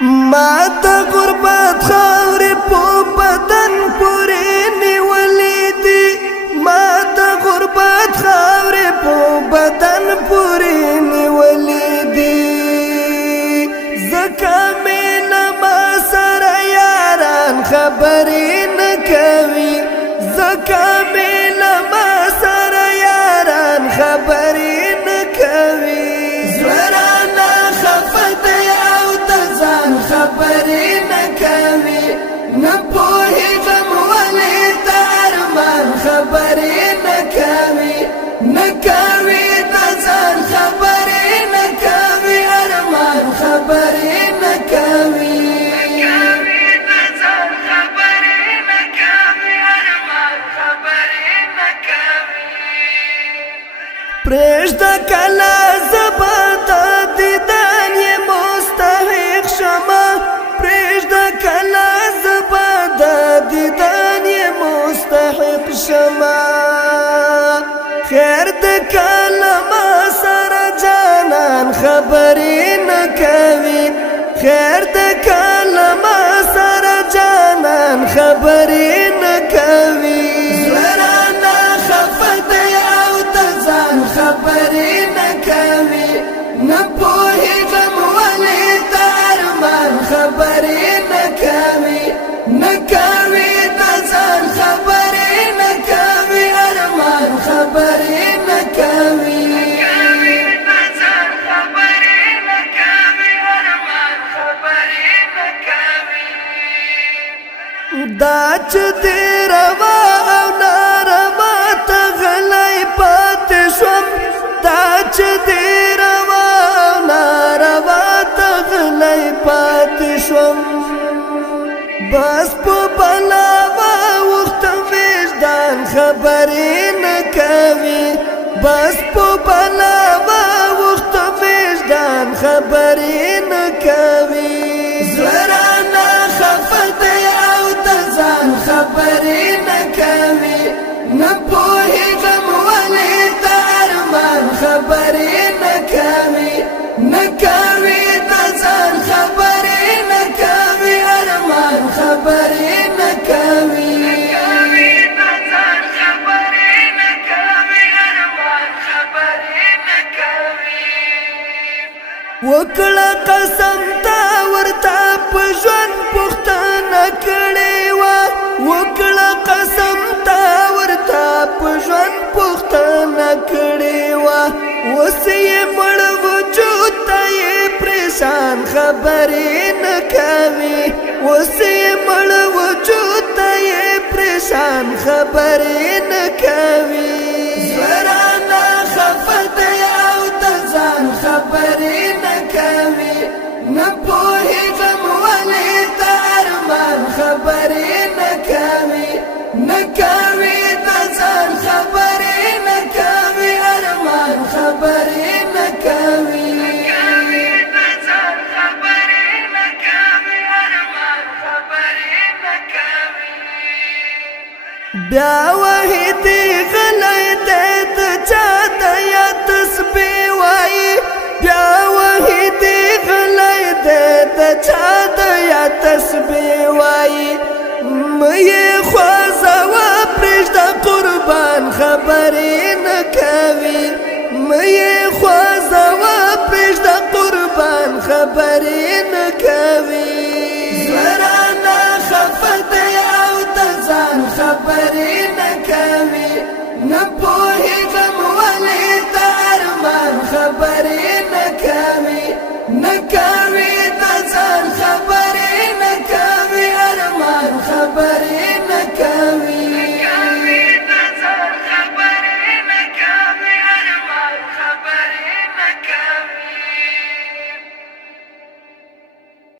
ما د غربت خاورې په بدن پورې نیولې دي، ما د غربت خاورې په بدن پورې نیولې دي. ځکه مې نه ما سره یاران خبرې نه کوي، ځکه مې نه ما سره یاران خبرې نه کوي. زړه رانه خفه دی او د ځان خبرې نه کوي، نه پوهېږم ولې د ارمان خبرې نه کوي، نه کوي د ځان خبرې نه کوي، ارمان خبرې نه کوي. پرېږده کله زه به د دیدن یې مستحق شمه، پرېږده کله زه به د دیدن یې مستحق شمه. خیر د کله ما سره جانان خبرې نه کوي، خیر د کله ما سره جانان خبرې نه کوي. خبرې نه کوي، نه پوهېږم ولې د ارمان خبرې نه کوي، نه کوي د ځان خبرې نه کوي، ارمان خبرې نه کوي. دا چې دې روا او ناروا ته غلی پاتې شوم، دا چې دې روا او ناروا ته غلی پاتې شوم. بس په بلا واوښته وجدان خبرې نه کوي، بس په بلا واوښته وجدان خبرې نه کوي. زړه رانه خفه دی او د ځان خبرې نه کوي، نه پوهېږم ولې د ارمان خبرې نه کوي، نه کوي د ځان خبرې نه کوي، ارمان خبرې نه کوي. وکړه قسم تا ورته په ژوند پوښتنه کړې وه، وکړه قسم تا ورته په ژوند پوښتنه کړې وه. اوس یې مړ وجود ته یې پریشان خبرې نه کوي، اوس یې مړ وجود ته یې پریشان خبرې نه کوي. زړه رانه خفه دی او د ځان خبرې نه کوي، نه پوهېږم ولې د ارمان خبرې نه کوي، نه کوي د ځان خبرې نه کوي، ارمان خبرې نه کوي. بیا وحیدې غلی دی د چا د یاد تسبیح وایي، بیا وحیدې غلی دی د چا د یاد تسبیح وایي. مه یې خوځوه پرېږده قربان خبرې نه کوي، مه یې خوځوه پرېږده قربان خبرې نه